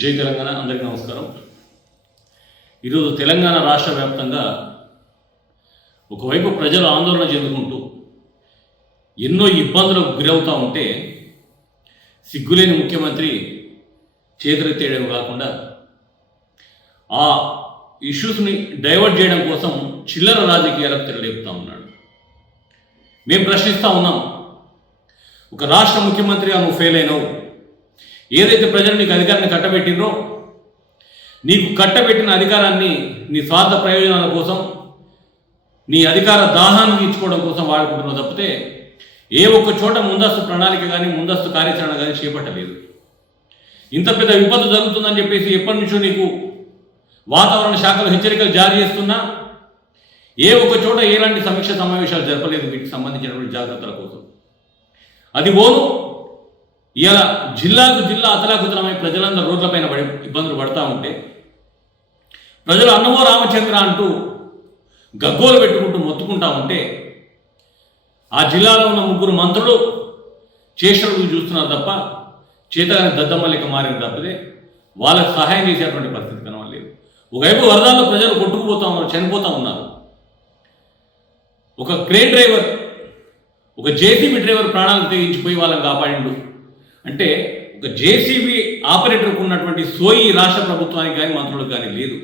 జై తెలంగాణ. అందరికీ నమస్కారం. ఈరోజు తెలంగాణ రాష్ట్ర వ్యాప్తంగా ఒకవైపు ప్రజలు ఆందోళన చెందుకుంటూ ఎన్నో ఇబ్బందులకు గురవుతూ ఉంటే సిగ్గులేని ముఖ్యమంత్రి చేతులెత్తేయడం కాకుండా ఆ ఇష్యూస్ని డైవర్ట్ చేయడం కోసం చిల్లర రాజకీయాలకు తెరలేపుతూ ఉన్నాడు. మేము ప్రశ్నిస్తూ ఉన్నాం, ఒక రాష్ట్ర ముఖ్యమంత్రిగా నువ్వు ఫెయిల్ అయినావు. ఏదైతే ప్రజలు నీకు అధికారాన్ని కట్టబెట్టినో, నీకు కట్టబెట్టిన అధికారాన్ని నీ స్వార్థ ప్రయోజనాల కోసం, నీ అధికార దాహాన్ని తీర్చుకోవడం కోసం వాడుకుంటున్నావు తప్పితే ఏ ఒక్క చోట ముందస్తు ప్రణాళిక కానీ ముందస్తు కార్యాచరణ కానీ చేపట్టలేదు. ఇంత పెద్ద విపత్తు జరుగుతుందని చెప్పేసి ఎప్పటి నుంచో నీకు వాతావరణ శాఖలు హెచ్చరికలు జారీ చేస్తున్నా ఏ ఒక్క చోట ఎలాంటి సమీక్ష సమావేశాలు జరపలేదు వీటికి సంబంధించినటువంటి జాగ్రత్తల కోసం. అది పోను ఇలా జిల్లాకు జిల్లా అతలాకుతలమై ప్రజలందరూ రోడ్లపైన ఇబ్బందులు పడతా ఉంటే ప్రజలు అన్నమో రామచంద్ర అంటూ గగ్గోలు పెట్టుకుంటూ మొత్తుకుంటా ఉంటే ఆ జిల్లాలో ఉన్న ముగ్గురు మంత్రులు చేష్టలు చూస్తున్నారు తప్ప చేతగాని దద్దమ్మలిక మారిన తప్పితే వాళ్ళకు సహాయం చేసేటువంటి పరిస్థితి కనవలేదు. ఒకవైపు వరదల్లో ప్రజలు కొట్టుకుపోతూ ఉన్నారు, చనిపోతూ ఉన్నారు. ఒక క్రేన్ డ్రైవర్, ఒక జేసీబీ డ్రైవర్ ప్రాణాలను తెగించిపోయి వాళ్ళని కాపాడిండు అంటే ఒక జేసీబీ ఆపరేటర్కు ఉన్నటువంటి సోయి రాష్ట్ర ప్రభుత్వానికి కానీ మంత్రులకు కానీ లేదు.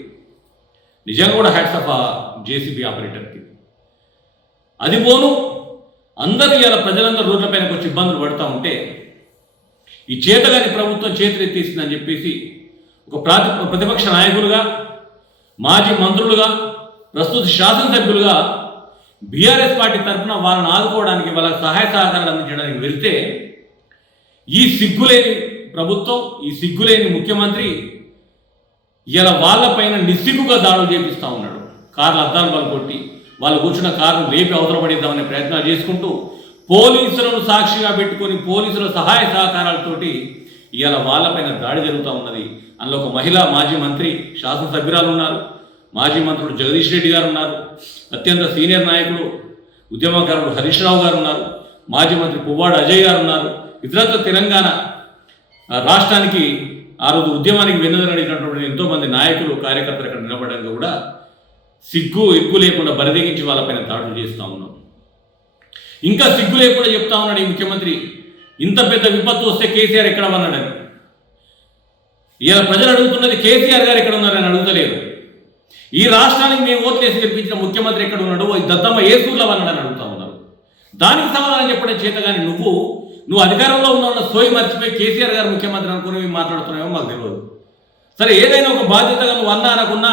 నిజంగా కూడా హ్యాట్స్ ఆఫ్ ఆ జేసీబీ ఆపరేటర్కి. అది పోను అందరూ ఇలా ప్రజలందరూ రోడ్లపైనకు వచ్చి ఇబ్బందులు పడుతూ ఉంటే ఈ చేతగాని ప్రభుత్వం చేతులెత్తేసిందని చెప్పేసి ఒక ప్రతిపక్ష నాయకులుగా, మాజీ మంత్రులుగా, ప్రస్తుత శాసనసభ్యులుగా బీఆర్ఎస్ పార్టీ తరఫున వాళ్ళని ఆదుకోవడానికి, వాళ్ళకి సహాయ సహకారాలు అందించడానికి వెళ్తే ఈ సిగ్గులేని ప్రభుత్వం, ఈ సిగ్గులేని ముఖ్యమంత్రి ఇలా వాళ్ళపైన నిస్సిగ్గుగా దాడులు చేపిస్తూ ఉన్నాడు. కార్ల అద్దాలు వాళ్ళు కొట్టి వాళ్ళు కూర్చున్న కారును రేపి అవతలపడేద్దామనే ప్రయత్నాలు చేసుకుంటూ పోలీసులను సాక్షిగా పెట్టుకొని పోలీసుల సహాయ సహకారాలతోటి ఇవాళ వాళ్ళపైన దాడి జరుగుతూ ఉన్నది. అందులో ఒక మహిళా మాజీ మంత్రి, శాసనసభ్యురాలు ఉన్నారు, మాజీ మంత్రుడు జగదీష్ రెడ్డి గారు ఉన్నారు, అత్యంత సీనియర్ నాయకుడు ఉద్యమకారుడు హరీష్ రావు గారు ఉన్నారు, మాజీ మంత్రి పువ్వాడ అజయ్ గారు ఉన్నారు. ఇతరత్ర తెలంగాణ రాష్ట్రానికి ఆ రోజు ఉద్యమానికి వెన్నుదనడినటువంటి ఎంతోమంది నాయకులు, కార్యకర్తలు అక్కడ నిలబడంగా కూడా సిగ్గు ఎగ్గు లేకుండా బరిదెగించి వాళ్ళపైన దాడులు చేస్తూ ఉన్నాం. ఇంకా సిగ్గు లేకుండా చెప్తా ఉన్నాడు ఈ ముఖ్యమంత్రి, ఇంత పెద్ద విపత్తు వస్తే కేసీఆర్ ఎక్కడ ఉన్నాడని. ఇలా ప్రజలు అడుగుతున్నది కేసీఆర్ గారు ఎక్కడ ఉన్నారని అడుగుతలేరు. ఈ రాష్ట్రానికి మేము ఓట్లేసి గెలిపించిన ముఖ్యమంత్రి ఎక్కడ ఉన్నాడు, దద్దమ్మ ఏ సూర్లో ఉన్నాడని అడుగుతా ఉన్నారు. దానికి సమాధానం చెప్పడం చేత కానీ నువ్వు అధికారంలో ఉన్న సోయి మర్చిపోయి కేసీఆర్ గారు ముఖ్యమంత్రి అనుకుని మాట్లాడుతున్నావో మాకు తెలియదు. సరే, ఏదైనా ఒక బాధ్యతగా నువ్వు అన్నా అనకున్నా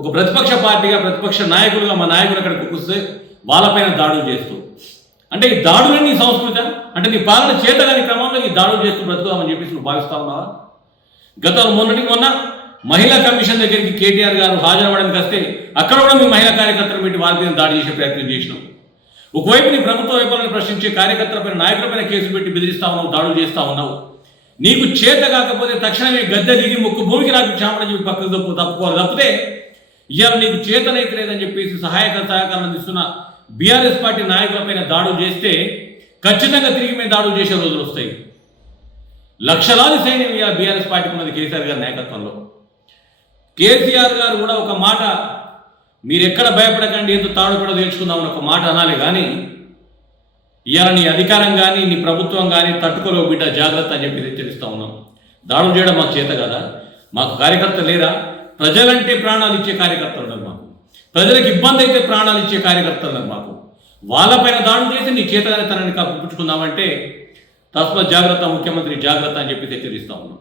ఒక ప్రతిపక్ష పార్టీగా, ప్రతిపక్ష నాయకులుగా మా నాయకులు అక్కడికి కూస్తే వాళ్ళపైన దాడులు చేస్తూ, అంటే ఈ దాడులని నీ సంస్కృతి అంటే నీ పాలన చేతగాని క్రమంలో ఈ దాడులు చేస్తూ బ్రతుకుదామని చెప్పేసి నువ్వు భావిస్తా ఉన్నావా? గతంలో మొన్న మహిళా కమిషన్ దగ్గరికి కేటీఆర్ గారు హాజరవ్వడానికి వస్తే అక్కడ కూడా మీ మహిళా కార్యకర్తలు పెట్టి వాళ్ళ మీద దాడి చేసే ప్రయత్నం చేసినావు. ఒకవైపు నీ ప్రభుత్వ వైఫల్యాన్ని ప్రశ్నించే కార్యకర్తలపైన, నాయకులపైన కేసులు పెట్టి బెదిరిస్తా ఉన్నావు, దాడులు చేస్తూ ఉన్నావు. నీకు చేత కాకపోతే తక్షణమే గద్దె దిగి ముక్కు భూమికి నాకు క్షామని చెప్పి పక్కకు తప్పుకోవాలి తప్పితే ఇవాళ నీకు చేతనైతే లేదని చెప్పేసి సహకారం అందిస్తున్న బీఆర్ఎస్ పార్టీ నాయకులపైన దాడులు చేస్తే ఖచ్చితంగా తిరిగి మీద దాడులు చేసే రోజులు వస్తాయి. లక్షలాది సైన్యం ఇవాళ బీఆర్ఎస్ పార్టీకి ఉన్నది కేసీఆర్ గారి నాయకత్వంలో. కేసీఆర్ గారు కూడా ఒక మాట, మీరు ఎక్కడ భయపడకండి, ఎందుకు తాడు కూడా తేల్చుకుందామని ఒక మాట అనాలి. కానీ ఇవాళ నీ అధికారం కానీ నీ ప్రభుత్వం కానీ తట్టుకోలేవు బిడ్డ, జాగ్రత్త అని చెప్పి హెచ్చరిస్తూ ఉన్నాం. దాడులు చేయడం మాకు చేత కదా? మాకు కార్యకర్త లేరా? ప్రజలంటే ప్రాణాలు ఇచ్చే కార్యకర్తలు ఉన్నారు మాకు. ప్రజలకు ఇబ్బంది అయితే ప్రాణాలు ఇచ్చే కార్యకర్తలు ఉన్నారు మాకు. వాళ్ళపైన దాడులు చేసి నీ చేతగానే తనని కప్పించుకుందామంటే తస్మత్ జాగ్రత్త ముఖ్యమంత్రి జాగ్రత్త అని చెప్పి హెచ్చరిస్తూ ఉన్నాం.